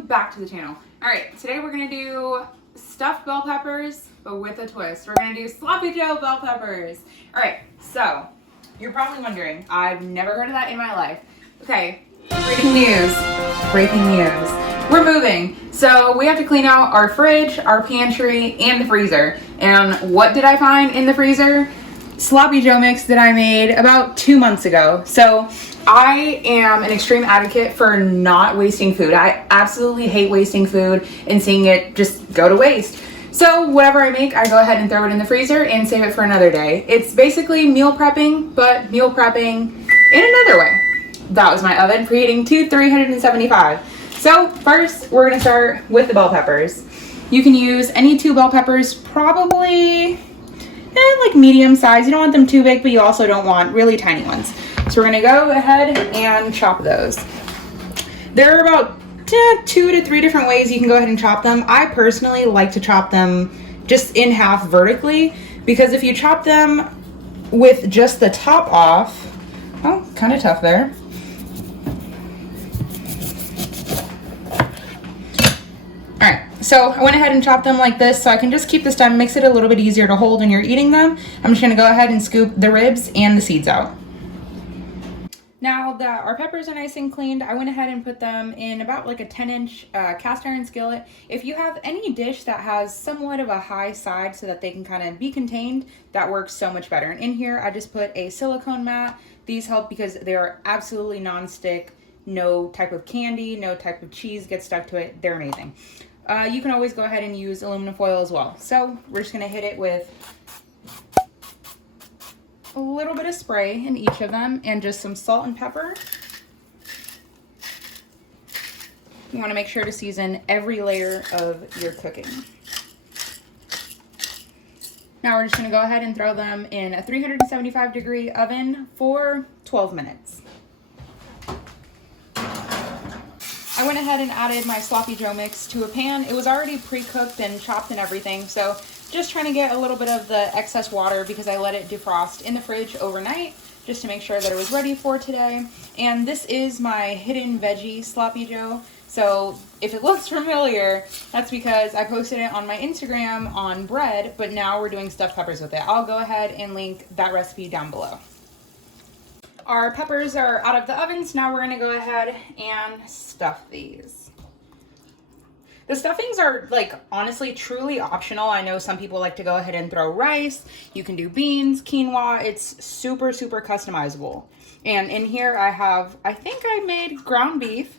Welcome back to the channel. Alright, today we're going to do stuffed bell peppers, but with a twist. We're going to do sloppy Joe bell peppers. Alright, so, you're probably wondering, I've never heard of that in my life. Okay, breaking news. Breaking news. We're moving. So we have to clean out our fridge, our pantry, and the freezer. And what did I find in the freezer? Sloppy Joe mix that I made about 2 months ago. So I am an extreme advocate for not wasting food. I absolutely hate wasting food and seeing it just go to waste. So whatever I make, I go ahead and throw it in the freezer and save it for another day. It's basically meal prepping, but meal prepping in another way. That was my oven, preheating to 375. So first, we're gonna start with the bell peppers. You can use any 2 bell peppers, probably like medium size. You don't want them too big, but you also don't want really tiny ones. So we're gonna go ahead and chop those. There are about 2 to 3 different ways you can go ahead and chop them. I personally like to chop them just in half vertically, because if you chop them with just the top off, oh, kind of tough there. Alright, so I went ahead and chopped them like this so I can just keep the stem, makes it a little bit easier to hold when you're eating them. I'm just going to go ahead and scoop the ribs and the seeds out. Now that our peppers are nice and cleaned, I went ahead and put them in about like a 10-inch cast iron skillet. If you have any dish that has somewhat of a high side so that they can kind of be contained, that works so much better. And in here, I just put a silicone mat. These help because they are absolutely non-stick. No type of candy, no type of cheese gets stuck to it. They're amazing. You can always go ahead and use aluminum foil as well. So we're just going to hit it with a little bit of spray in each of them and just some salt and pepper. You want to make sure to season every layer of your cooking. Now we're just going to go ahead and throw them in a 375-degree oven for 12 minutes. I went ahead and added my sloppy Joe mix to a pan. It was already pre-cooked and chopped and everything, so just trying to get a little bit of the excess water because I let it defrost in the fridge overnight just to make sure that it was ready for today. And this is my hidden veggie sloppy Joe. So if it looks familiar, that's because I posted it on my Instagram on bread, but now we're doing stuffed peppers with it. I'll go ahead and link that recipe down below. Our peppers are out of the oven, so now we're going to go ahead and stuff these. The stuffings are, like, honestly, truly optional. I know some people like to go ahead and throw rice. You can do beans, quinoa. It's super, super customizable. And in here I have, I think I made ground beef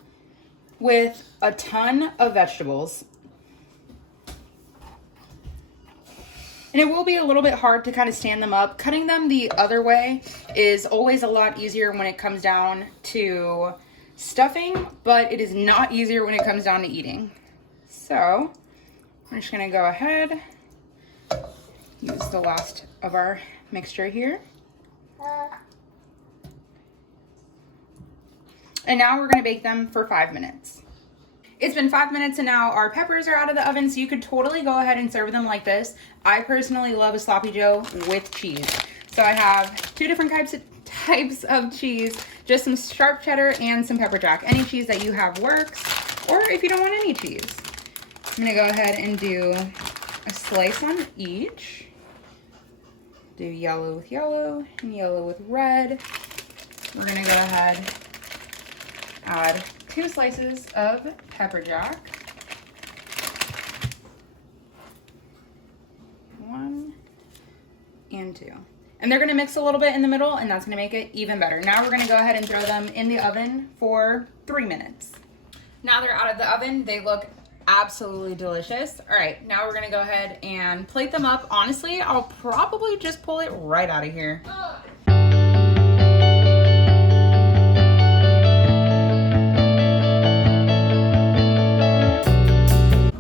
with a ton of vegetables. And it will be a little bit hard to kind of stand them up. Cutting them the other way is always a lot easier when it comes down to stuffing, but it is not easier when it comes down to eating. So I'm just going to go ahead, use the last of our mixture here. And now we're going to bake them for 5 minutes. It's been 5 minutes and now our peppers are out of the oven, so you could totally go ahead and serve them like this. I personally love a sloppy Joe with cheese. So I have 2 different types of cheese, just some sharp cheddar and some pepper jack. Any cheese that you have works, or if you don't want any cheese. I'm gonna go ahead and do a slice on each. Do yellow with yellow and yellow with red. We're gonna go ahead, add 2 slices of pepper jack. 1 and 2. And they're going to mix a little bit in the middle, and that's going to make it even better. Now we're going to go ahead and throw them in the oven for 3 minutes. Now they're out of the oven. They look absolutely delicious. All right, now we're going to go ahead and plate them up. Honestly, I'll probably just pull it right out of here.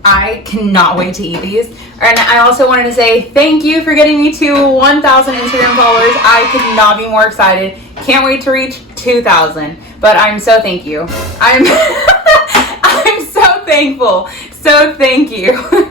I cannot wait to eat these. And I also wanted to say thank you for getting me to 1,000 Instagram followers. I could not be more excited. Can't wait to reach 2,000. But I'm so thank you. I'm I'm so thankful. So thank you.